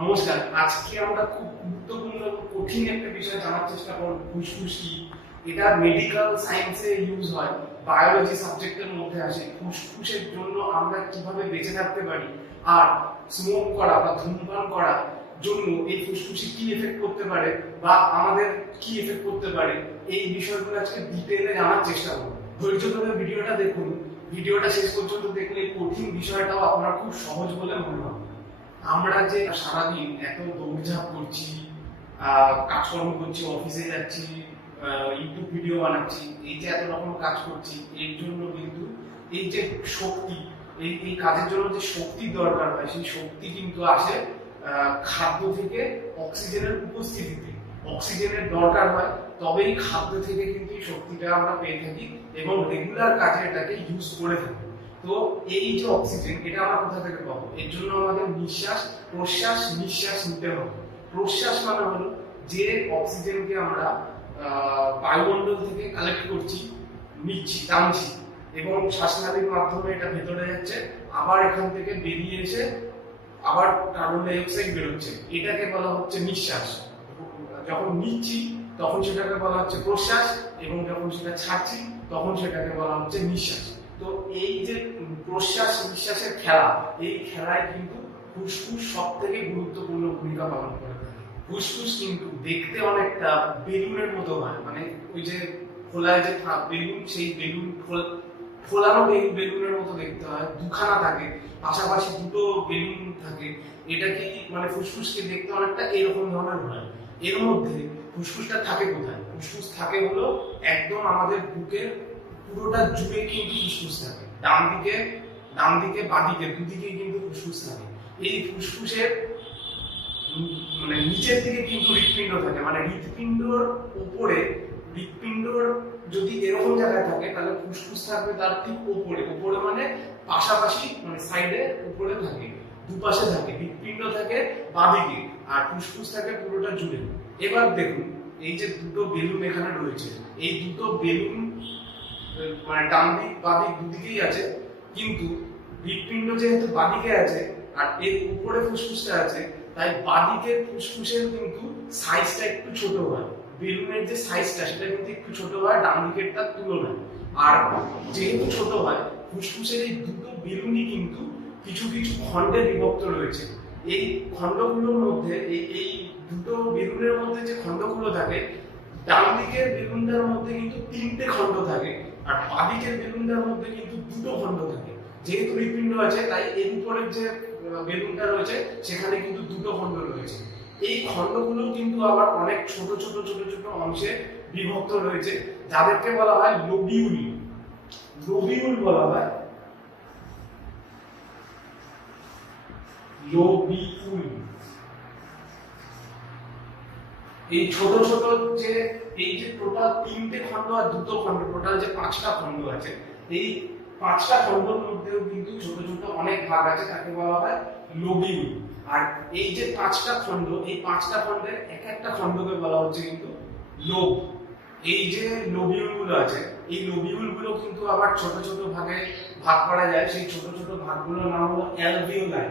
নমস্কার। আজকে আমরা খুব গুরুত্বপূর্ণ কঠিন একটা বিষয় জানার চেষ্টা করব, ফুসফুস কি। এটা মেডিকেল সায়েন্সে ইউজ হয়, বায়োলজি সাবজেক্টের মধ্যে আসে। ফুসফুসের জন্য আমরা কিভাবে বেঁচে থাকতে পারি, আর স্মোক করা বা ধূমপান করার জন্য এই ফুসফুসে কি এফেক্ট করতে পারে বা আমাদের কি এফেক্ট করতে পারে, এই বিষয়গুলো আজকে ডিটেইলে জানার চেষ্টা করব। ধৈর্য ধরে ভিডিওটা দেখুন। ভিডিওটা শেষ পর্যন্ত দেখলে এই বিষয়টাও আপনার খুব সহজ বলে মনে হবে। আমরা যে সারাদিন এত দৌড়ঝাঁপ করছি, কাজকর্ম করছি, অফিসে যাচ্ছি, ইউটিউব ভিডিও বানাচ্ছি, এই যে এত রকম কাজ করছি, এর জন্য কিন্তু এই যে শক্তি, এই কাজের জন্য যে শক্তি দরকার হয়, সেই শক্তি কিন্তু আসে খাদ্য থেকে, অক্সিজেনের উপস্থিতিতে। অক্সিজেনের দরকার হয়, তবেই খাদ্য থেকে কিন্তু এই শক্তিটা আমরা পেয়ে থাকি এবং রেগুলার কাজে এটাকে ইউজ করে থাকি। তো এই যে অক্সিজেন, এটা আমরা কোথা থেকে পাবো? এর জন্য আমাদের নিঃশ্বাস প্রশ্বাস নিঃশ্বাস নিতে হবে। প্রশ্বাস মানে হলো যে অক্সিজেনকে আমরা বায়ুমণ্ডল থেকে কালেক্ট করছি, নিচ্ছি, টানছি, এবং শ্বাসনালীর মাধ্যমে এটা ভেতরে যাচ্ছে, আবার এখান থেকে বেরিয়ে এসে আবার কার্বন ডাই অক্সাইড বেরোচ্ছে। এটাকে বলা হচ্ছে নিঃশ্বাস। যখন নিচ্ছি তখন সেটাকে বলা হচ্ছে প্রশ্বাস, এবং যখন সেটা ছাড়ছি তখন সেটাকে বলা হচ্ছে নিঃশ্বাস। তো এই যে প্রশ্বাস নিঃশ্বাসের খেলা, এই খেলায় কিন্তু ফুসফুস সব থেকে গুরুত্বপূর্ণ ভূমিকা পালন করে থাকে। ফুসফুস কিন্তু দেখতে অনেকটা বেলুনের মতো হয়, মানে ওই যে খোলায় যে বেলুন, সেই বেলুন ফোলানো বেলুনের মতো দেখতে হয়, দুখানা থাকে, পাশাপাশি দুটো বেলুন থাকে। এটা কি মানে ফুসফুসকে দেখতে অনেকটা এরকম ধরনের হয়। এর মধ্যে ফুসফুসটা থাকে কোথায়? ফুসফুস থাকে হলো একদম আমাদের বুকের পুরোটা জুড়ে কিন্তু ফুসফুস থাকে। ডান দিকে বাদিকে দুদিকে কিন্তু ফুসফুস থাকে। এই ফুসফুসের মানে নিচের দিকে কিন্তু হৃৎপিণ্ড থাকে, মানে হৃৎপিণ্ডর উপরে, হৃৎপিণ্ডর যদি এরকম জায়গায় থাকে তাহলে ফুসফুস থাকবে তার ঠিক উপরে মানে পাশাপাশি, মানে সাইডে উপরে থাকে, দুপাশে থাকে। হৃৎপিণ্ড থাকে বাদিকে আর ফুসফুস থাকে পুরোটা জুড়ে। এবার দেখুন, এই যে দুটো বেলুন এখানে রয়েছে, এই দুটো বেলুন মানে ডান দিক বাদিক দুদিকেই আছে, কিন্তু হৃৎপিণ্ড যেহেতু বাদিকে আছে আর এর উপরে ফুসফুসটা আছে, তাই বাদিকের ফুসফুসের কিন্তু সাইজটা একটু ছোট হয়। বেলুনের যে সাইজটা সেটা কিন্তু একটু ছোট হয় ডান দিকেরটার তুলনায়। আর যেহেতু ছোট হয়, ফুসফুসের এই দুটো বেলুনই কিন্তু কিছু কিছু খণ্ডে বিভক্ত রয়েছে। এই খণ্ডগুলোর মধ্যে এই দুটো বেলুনের মধ্যে যে খণ্ডগুলো থাকে, ডান দিকের বেলুনটার মধ্যে কিন্তু 3টে খণ্ড থাকে, আর বাদিকের বেলুনটার মধ্যে কিন্তু 2টো খণ্ড থাকে। যেহেতু হৃৎপিণ্ড আছে, তাই এর উপরের যে বেলুনটা রয়েছে সেখানে কিন্তু 2টো খণ্ড রয়েছে। এই খণ্ডগুলো কিন্তু আবার অনেক ছোট ছোট অংশে বিভক্ত রয়েছে, যাদেরকে বলা হয় লোবিউল। লোবিউল বলা হয় লোবিউল। এই ছোট ছোট যে এই যে টোটাল 3টে খণ্ড আর 2টো খণ্ড, টোটাল যে 5টা খণ্ড আছে, এই 5টা খণ্ডের মধ্যেও কিন্তু ছোট ছোট অনেক ভাগ আছে, তাকে বলা হয় লোবিউল। আর এই যে 5টা খণ্ড, এই 5টা খণ্ডের এক একটা খণ্ডকে বলা হচ্ছে কিন্তু লোব। এই যে লোবিউল গুলো আছে, এই লোবিউল গুলো কিন্তু আবার ছোট ছোট ভাগে ভাগ করা যায়। সেই ছোট ছোট ভাগগুলোর নাম হলো অ্যালভিওলাই।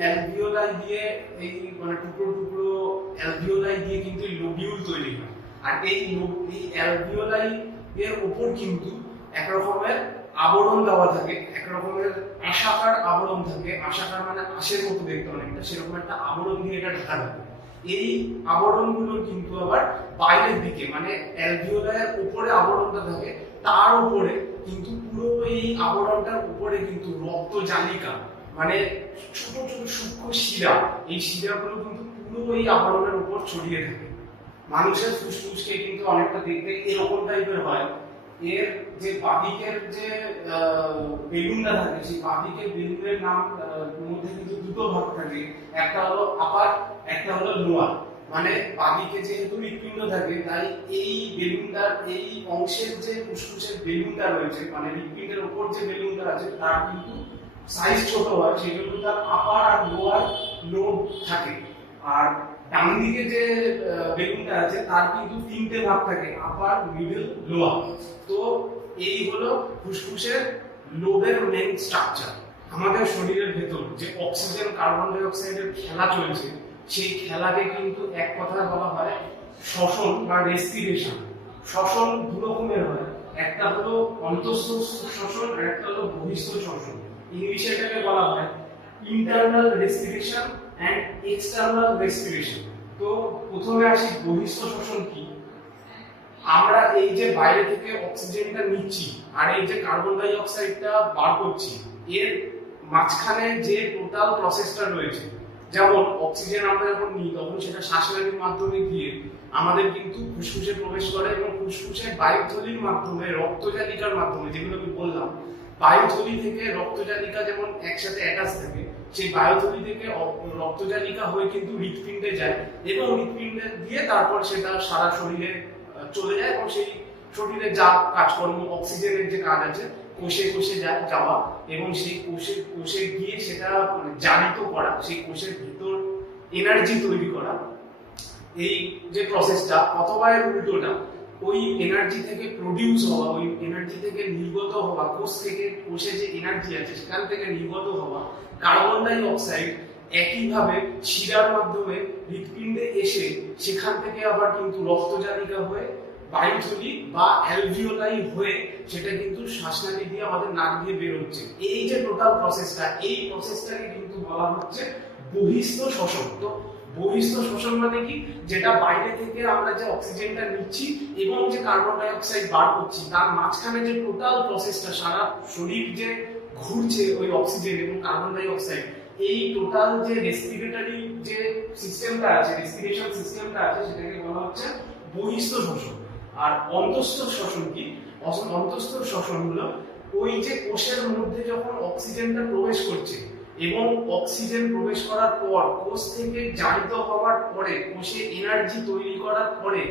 অ্যালভিওলাই দিয়ে, এই মানে টুকরো টুকরো অ্যালভিওলাই দিয়ে কিন্তু লোবিউল তৈরি হয়। আর এই অ্যালভিওলাই এর উপর কিন্তু এক রকমের আবরণ দেওয়া থাকে, এক রকমের আশাকার আবরণ থাকে। আশাকার মানে আঁশের মতো দেখতে অনেকটা, সেরকম একটা আবরণ দিয়ে এটা ঢাকা থাকে। এই আবরণগুলো কিন্তু আবার বাইরের দিকে, মানে অ্যালভিওলাইয়ের উপরে আবরণটা থাকে, তার উপরে কিন্তু পুরো এই আবরণটার উপরে কিন্তু রক্ত জালিকা, মানে ছোট ছোট সূক্ষ্ম শিরা, এই শিরাগুলো কিন্তু পুরো এই আবরণের উপর ছড়িয়ে থাকে। মানুষের ফুসফুসকে কিন্তু অনেকটা দেখতে এরকম টাইপের হয়। এর যে বাদিকের যে বেলুনটা থাকে, সেই বাদিকের বেলুনের নাম মধ্যে কিন্তু 2টো ভাগ থাকে, একটা হলো আপার, একটা হলো লোয়ার। মানে বাদিকে যেহেতু হৃৎপিণ্ড থাকে, তাই এই বেলুনটার এই অংশের যে ফুসফুসের বেলুনটা রয়েছে, মানে হৃৎপিণ্ডের উপর যে বেলুনটা আছে, তার কিন্তু সাইজ ছোট হয়, সেই জন্য তার আপার আর লোয়ার লোব থাকে। আর ডান দিকে যে বেলুনটা আছে তার কিন্তু 3টে ভাগ থাকে, আপার, মিডল, লোয়ার। তো এই হলো ফুসফুসের লোবের মেইন স্ট্রাকচার। আমাদের শরীরের ভেতর যে অক্সিজেন কার্বন ডাই অক্সাইডের খেলা চলছে, সেই খেলাকে কিন্তু এক কথায় বলা হয় শ্বসন বা রেসপিরেশন। শ্বসন দু রকমের হয়, একটা হলো অন্তঃস্থ শ্বসন আর একটা হলো বহিঃস্থ শ্বসন। ইংলিশে এটাকে বলা হয় internal respiration and external respiration. তো প্রথমে আসি বহিঃস্থ শ্বসন কি। আমরা এই যে বাইরে থেকে অক্সিজেনটা নিচ্ছি আর এই যে কার্বন ডাই অক্সাইডটা বার করছি, এর মাঝখানে যে টোটাল প্রসেসটা রয়েছে, যেমন অক্সিজেন আমরা যখন নিই তখন সেটা শ্বাসনালীর মাধ্যমে গিয়ে আমাদের কিন্তু ফুসফুসে প্রবেশ করে এবং ফুসফুসে বায়ুথলির মাধ্যমে রক্তজালিকার মাধ্যমে, যেগুলো আমি বললাম বায়ুথলি থেকে রক্তজালিকা যেমন একসাথে অ্যাটাচ থাকে, সেই বায়ুথলি থেকে রক্তজালিকা হয়ে কিন্তু হৃৎপিণ্ডে যায় এবং হৃৎপিণ্ডে দিয়ে তারপর সেটা সারা শরীরে চলে যায় এবং সেই শরীরে যা কাজকর্ম অক্সিজেনের যে কাজ আছে কোষে কোষে যাওয়া এবং সেই কোষে গিয়ে সেটা জারিত করা, সেই কোষের ভিতর এনার্জি তৈরি করা, এই যে প্রসেসটা, অথবা এর উল্টোটা, ওই এনার্জি থেকে প্রডিউস হওয়া, ওই এনার্জি থেকে নির্গত হওয়া, কোষ থেকে কোষে যে এনার্জি আছে সেখান থেকে নির্গত হওয়া কার্বন ডাই অক্সাইড একইভাবে শিরার মাধ্যমে হৃৎপিণ্ডে এসে সেখান থেকে আবার কিন্তু রক্তজালিকা হয়ে বায়ুথলি বা অ্যালভিওলাই হয়ে সেটা কিন্তু শ্বাসনালী দিয়ে আমাদের নাক দিয়ে বের হচ্ছে। এই যে টোটাল প্রসেসটা, এই প্রসেসটাকে কিন্তু বলা হচ্ছে বহিঃস্থ শ্বসন। তো বহিঃস্থ শ্বসন মানে কি, যেটা বাইরে থেকে আমরা যে অক্সিজেনটা নিচ্ছি এবং যে কার্বন ডাই অক্সাইড বার করছি তার মাঝখানে যে টোটাল প্রসেসটা, সারা শরীর যে ঘুরছে ওই অক্সিজেন এবং কার্বন ডাই অক্সাইড, এই টোটাল যে রেসপিরেটরি যে সিস্টেমটা আছে, রেসপিরেশন সিস্টেমটা আছে, সেটাকে বলা হচ্ছে বহিঃস্থ শ্বসন। আর অন্তঃস্থ শ্বসন কি? অন্তঃস্থ শ্বসন হলো ওই যে কোষের মধ্যে যখন অক্সিজেনটা প্রবেশ করছে এবং অক্সিজেন প্রবেশ করার পর কোষ থেকে জারিত হওয়ার পরে, কোষে এনার্জি তৈরি করার পরে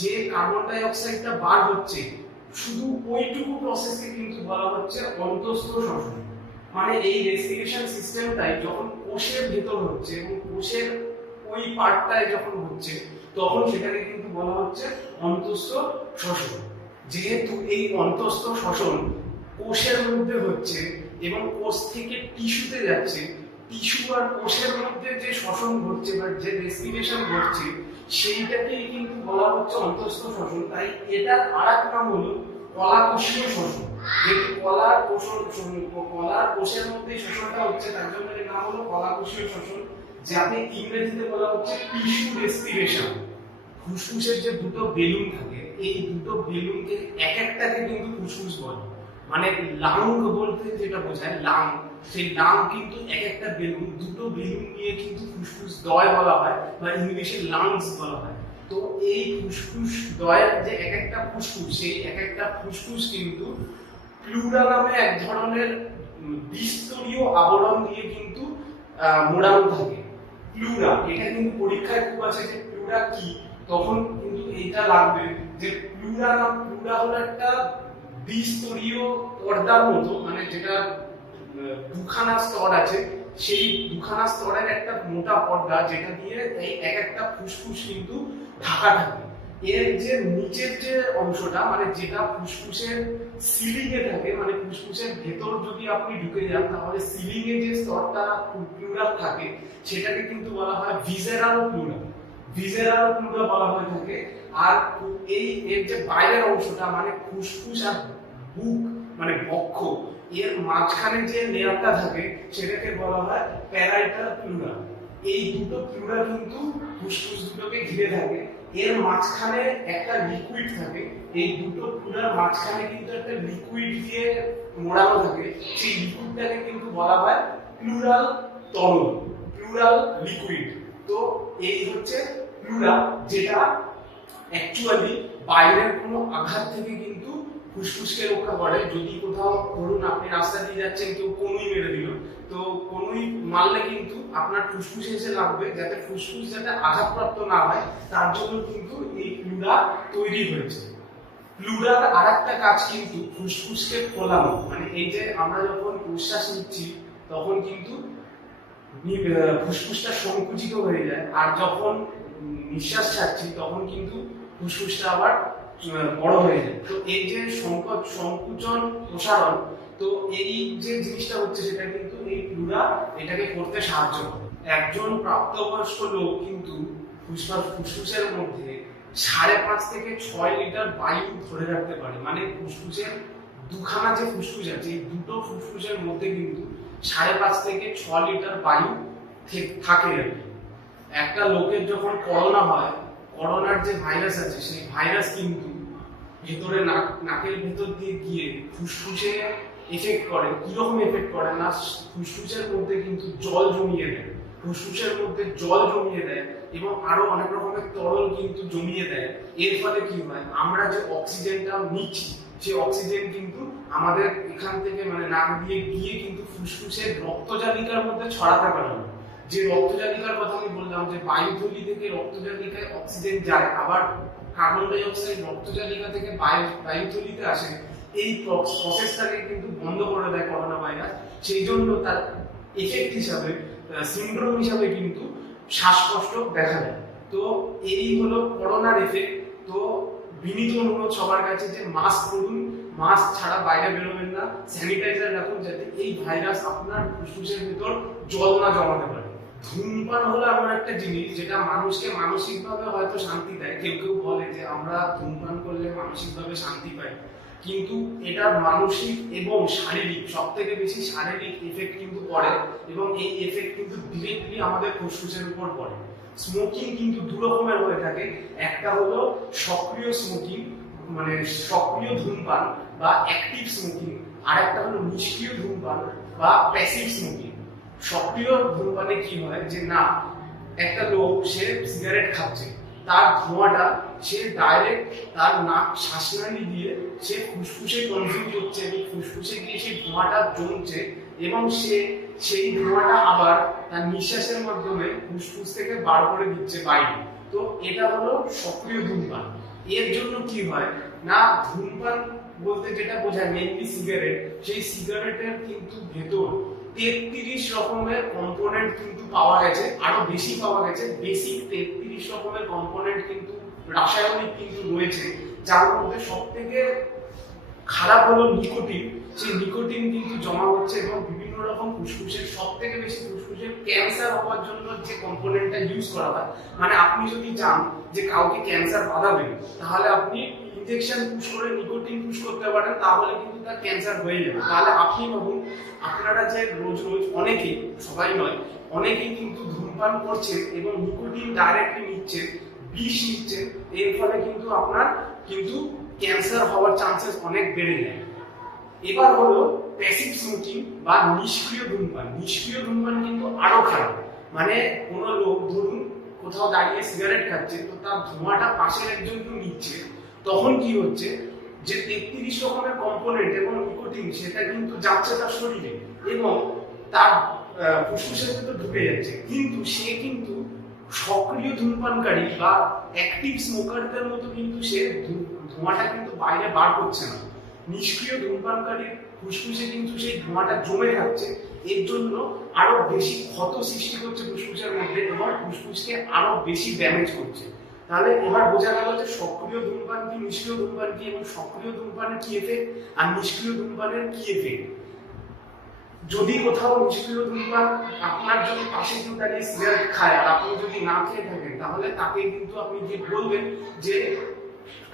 যে কার্বন ডাই অক্সাইডটা বার হচ্ছে, শুধু ওইটুকু প্রসেসকে কিন্তু বলা হচ্ছে অন্তঃস্থ শ্বসন। মানে এই রেসপিরেশন সিস্টেমটাই যখন কোষের ভেতর হচ্ছে এবং কোষের ওই পার্টটায় যখন হচ্ছে, তখন সেটাকে কিন্তু বলা হচ্ছে অন্তঃস্থ শ্বসন। যেহেতু এই অন্তঃস্থ শ্বসন কোষের মধ্যে হচ্ছে এবং কোষ থেকে টিস্যুতে যাচ্ছে, টিস্যু আর কোষের মধ্যে যে শ্বসন ঘটছে বা যে রেসপিরেশন ঘটছে, সেইটাকেই কিন্তু বলা হচ্ছে অন্তঃস্থ শ্বসন। তাই এটার আরেক নাম হলো কলাকোষীয় শ্বসন। যেহেতু কলার কোষের মধ্যে শোষণটা হচ্ছে, তার জন্য এর নাম হলো কলাকোষীয় শ্বসন, যাতে ইংরেজিতে বলা হচ্ছে টিস্যু রেসপিরেশন। ফুসফুসের যে দুটো বেলুন থাকে, এই দুটো বেলুনকে এক একটাকে কিন্তু ফুসফুস বলে। মানে লাং বলতে যেটা বোঝায় লাং, সেই লাং কিন্তু এক একটা বেলুন, দুটো বেলুন নিয়ে কিন্তু ফুসফুস দ্বয় বলা হয় বা ইংলিশে লাংস বলা হয়। তো এই ফুসফুস দ্বয়ের যে এক একটা ফুসফুস, সেই এক একটা ফুসফুস কিন্তু প্লুরা নামে এক ধরনের দ্বিস্তরীয় আবরণ দিয়ে কিন্তু মোড়ানো থাকে। প্লুরা, এটা কিন্তু পরীক্ষায় খুব আছে যে প্লুরা কি, তখন কিন্তু এইটা লাগবে যে প্লুরা হলো একটা দ্বিস্তরীয় পর্দার মতো, মানে যেটা দুখানা স্তর আছে, সেই দুখানা স্তরের একটা মোটা পর্দা, যেটা দিয়ে এই এক একটা ফুসফুস কিন্তু ঢাকা থাকে। এর যে নিচের যে অংশটা, মানে যেটা ফুসফুসের সিলিং এ থাকে, মানে ফুসফুসের ভেতর যদি আপনি ঢুকে যান তাহলে সিলিং এ যে স্তরটা প্লুরাল থাকে সেটাকে কিন্তু বলা হয় ভিসেরাল প্লুরা। ভিসেরাল প্লুরা বলা হয়ে থাকে। আর এই এর যে বাইরের অংশটা, মানে ফুসফুস আর বুক মানে বক্ষ, এর মাঝখানে যে লেয়ারটা থাকে সেটাকে বলা হয় প্যারাইটাল প্লুরা। এই দুটো প্লুরা কিন্তু ফুসফুস দুটোকে ঘিরে থাকে। এর মাঝখানে একটা লিকুইড থাকে, এই দুটো প্লুরার মাঝখানে কিন্তু একটা লিকুইড দিয়ে মোড়ানো থাকে, সেই লিকুইডটাকে কিন্তু বলা হয় প্লুরাল তরল, প্লুরাল লিকুইড। তো এই হচ্ছে প্লুরা, যেটা অ্যাকচুয়ালি বাইরের কোনো আঘাত থেকে কিন্তু ফুসফুসকে রক্ষা করে। যদি কোথাও ধরুন আপনি রাস্তা দিয়ে যাচ্ছেন, কেউ কনুই মেরে দিল, তো কনুই মারলে কিন্তু আপনার ফুসফুসে এসে লাগবে, যাতে ফুসফুস যাতে আঘাতপ্রাপ্ত না হয় তার জন্য কিন্তু এই প্লুরা তৈরি হয়েছে। প্লুরার আরেকটা কাজ কিন্তু ফুসফুসকে ফোলানো, মানে এই যে আমরা যখন নিঃশ্বাস নিচ্ছি তখন কিন্তু ফুসফুসটা সংকুচিত হয়ে যায়, আর যখন নিঃশ্বাস ছাড়ছি তখন কিন্তু ফুসফুসটা আবার বড় হয়ে যায়। তো এই যে সংকুচন প্রসারণ, তো এই যে জিনিসটা হচ্ছে সেটা কিন্তু এই প্লুরা এটাকে করতে সাহায্য করে। একজন প্রাপ্তবয়স্ক লোক কিন্তু ফুসফুসের মধ্যে 5.5 থেকে 6 লিটার বায়ু ধরে রাখতে পারে। মানে ফুসফুসের দুখানা যে ফুসফুস আছে এই দুটো ফুসফুসের মধ্যে কিন্তু 5.5 থেকে 6 লিটার বায়ু থাকে। একটা লোকের যখন করোনা হয়, করোনার যে ভাইরাস আছে সেই ভাইরাস কিন্তু ভেতরে নাকের ভেতর দিয়ে গিয়ে ফুসফুসে এফেক্ট করে। কিরকম এফেক্ট করে না, ফুসফুসের মধ্যে কিন্তু জল জমিয়ে দেয়, ফুসফুসের মধ্যে জল জমিয়ে দেয় এবং আরো অনেক রকমের তরল কিন্তু জমিয়ে দেয়। এর ফলে কি হয়, আমরা যে অক্সিজেনটা নিচ্ছি সেই অক্সিজেন কিন্তু আমাদের এখান থেকে মানে নাক দিয়ে গিয়ে কিন্তু ফুসফুসের রক্তজালিকার মধ্যে ছড়াতে পারে না। যে রক্তজালিকার কথা আমি বললাম যে বায়ুথলি থেকে রক্তজালিকায় অক্সিজেন যায়, আবার কার্বন ডাই অক্সাইড রক্তজালিকা থেকে বায়ুথলিতে আসে, এই প্রসেসটাকে কিন্তু বন্ধ করে দেয় করোনা ভাইরাস। সেই জন্য তার এফেক্ট হিসাবে সিনড্রোম হিসাবে কিন্তু শ্বাসকষ্ট দেখা যায়। তো এই হলো করোনার এফেক্ট। তো বিনীত অনুরোধ সবার কাছে যে মাস্ক পরুন, মাস্ক ছাড়া বাইরে বেরোবেন না, স্যানিটাইজার রাখুন যাতে এই ভাইরাস আপনার ফুসফুসের ভিতর জল না জমাতে পারে। ধূমপান হলো এমন একটা জিনিস যেটা মানুষকে মানসিকভাবে হয়তো শান্তি দেয়। কেউ কেউ বলে যে আমরা ধূমপান করলে মানসিকভাবে শান্তি পাই, কিন্তু এটা মানসিক এবং শারীরিক, সব থেকে বেশি শারীরিক এফেক্ট কিন্তু পড়ে এবং এই এফেক্ট কিন্তু ডিরেক্টলি আমাদের ফুসফুসের উপর পড়ে। স্মোকিং কিন্তু দু রকমের হয়ে থাকে, একটা হলো সক্রিয় স্মোকিং মানে সক্রিয় ধূমপান বা অ্যাক্টিভ স্মোকিং, আর একটা হলো নিষ্ক্রিয় ধূমপান বা প্যাসিভ স্মোকিং। সক্রিয় ধূমপানে কি হয় যে না, একটা লোক সে সিগারেট খাচ্ছে, তার ধোঁয়াটা সে ডাইরেক্ট তার নাক শ্বাসনালী দিয়ে সে ফুসফুসে কনজিউম করছে এবং ফুসফুসে গিয়ে সেই ধোঁয়াটা জমছে এবং সে সেই ধোঁয়াটা আবার তার নিঃশ্বাসের মাধ্যমে ফুসফুস থেকে বার করে দিচ্ছে বাইরে। তো এটা হলো সক্রিয় ধূমপান। এর জন্য কি হয় না, ধূমপান বলতে যেটা বোঝায় মেইনলি সিগারেট, সেই সিগারেটের কিন্তু ভেতর 33 রকমের কম্পোনেন্ট কিন্তু পাওয়া গেছে, আরো বেশি পাওয়া গেছে। বেসিক 33 রকমের কম্পোনেন্ট কিন্তু রাসায়নিক কিন্তু রয়েছে, যার মধ্যে সব থেকে খারাপ হলো নিকোটিন। সেই নিকোটিন কিন্তু জমা হচ্ছে এবং বিভিন্ন রকম ফুসফুসের, সব থেকে বেশি ফুসফুসের ক্যান্সার হওয়ার জন্য যে কম্পোনেন্টটা ইউজ করা হয়, মানে আপনি যদি চান যে কাউকে ক্যান্সার বাঁধাবেন তাহলে আপনি ইনজেকশন পুশ করে নিকোটিন পুশ করতে পারেন, তাহলে কিন্তু তার ক্যান্সার হয়ে যাবে। তাহলে আপনি ভাবুন, আপনারা যে রোজ রোজ অনেকেই, সবাই নয় অনেকেই কিন্তু ধূমপান করছেন এবং নিকোটিন ডাইরেক্টলি নিচ্ছেন, বিষ নিচ্ছেন, এর ফলে কিন্তু আপনার কিন্তু ক্যান্সার হওয়ার চান্সেস অনেক বেড়ে যায়। এবার হলো প্যাসিভ স্মোকিং বা নিষ্ক্রিয় ধূমপান। নিষ্ক্রিয় ধূমপান কিন্তু আরো খারাপ। মানে কোন লোক ধরুন কোথাও দাঁড়িয়ে সিগারেট খাচ্ছে, তো তার ধোঁয়াটা পাশের একজন কেউ নিচ্ছে, তখন কি হচ্ছে যে 33 রকমের কম্পোনেন্ট এবং নিকোটিন সেটা কিন্তু যাচ্ছে তার শরীরে এবং তার ফুসফুসের ভিতর ঢুকে যাচ্ছে, কিন্তু সে কিন্তু সক্রিয় ধূমপানকারী বা অ্যাক্টিভ স্মোকারদের মতো কিন্তু সে ধোঁয়াটা কিন্তু বাইরে বার করছে না। নিষ্ক্রিয় ধূমপানকারীর ফুসফুসে কিন্তু সেই ধোঁয়াটা জমে থাকছে, এর জন্য আরো বেশি ক্ষত সৃষ্টি করছে ফুসফুসের মধ্যে এবং ফুসফুসকে আরো বেশি ড্যামেজ করছে। তাহলে এবার বোঝা গেল যে সক্রিয় ধূমপান কি, নিষ্ক্রিয় ধূমপান কি এবং সক্রিয় ধূমপানের কি এফেক্ট আর নিষ্ক্রিয় ধূমপানের কি এফেক্ট। যদি কোথাও নিষ্ক্রিয় ধূমপান আপনার যদি পাশে কেউ দাঁড়িয়ে সিগারেট খায় আর আপনি যদি না খেয়ে থাকেন, তাহলে তাকে কিন্তু আপনি যে বলবেন যে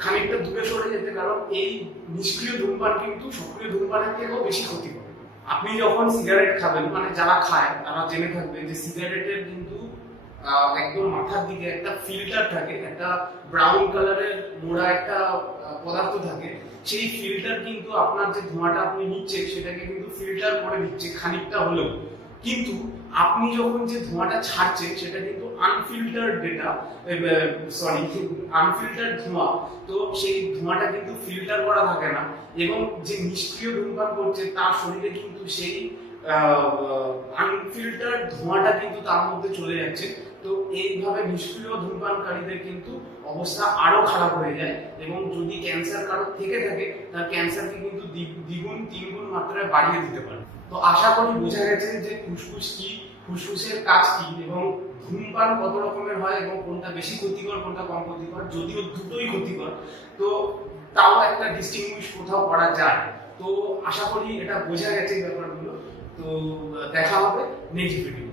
খানিকটা দূরে সরে যেতে, কারণ এই নিষ্ক্রিয় ধূমপান কিন্তু সক্রিয় ধূমপানের থেকেও বেশি ক্ষতি করে। আপনি যখন সিগারেট খাবেন, মানে যারা খায় তারা জেনে থাকবেন যে সিগারেটের কিন্তু একদম মাথার দিকে একটা ফিল্টার থাকে, একটা ব্রাউন কালারের মোড়া একটা পদার্থ থাকে, সেই ফিল্টার কিন্তু আপনার যে ধোঁয়াটা আপনি নিচ্ছেন সেটাকে কিন্তু ফিল্টার করে দিচ্ছে খানিকটা হলেও। কিন্তু আপনি যখন যে ধোঁয়াটা ছাড়ছেন সেটা কিন্তু আনফিল্টার্ড ধোঁয়া, তো সেই ধোঁয়াটা কিন্তু ফিল্টার করা থাকে না এবং যে নিষ্ক্রিয় ধূমপান করছে তার শরীরে কিন্তু সেই আনফিল্টার্ড ধোঁয়াটা কিন্তু তার মধ্যে চলে যাচ্ছে। তো এইভাবে নিষ্ক্রিয় ধূমপানকারীদের কিন্তু অবস্থা আরো খারাপ হয়ে যায় এবং যদি ক্যান্সার কারোর থেকে থাকে তার ক্যান্সারকে কিন্তু দ্বিগুণ তিনগুণ মাত্রায় বাড়িয়ে দিতে পারে। তো আশা করি বোঝা গেছে যে ফুসফুস কি, ফুসফুসের কাজ কি এবং ধূমপান কত রকমের হয় এবং কোনটা বেশি ক্ষতিকর কোনটা কম ক্ষতিকর। যদিও দুটোই ক্ষতিকর, তো তাও একটা ডিস্টিংগুইশ কোথাও করা যায়। তো আশা করি এটা বোঝা গেছে এই ব্যাপারগুলো। তো দেখা হবে নেক্সট ভিডিও।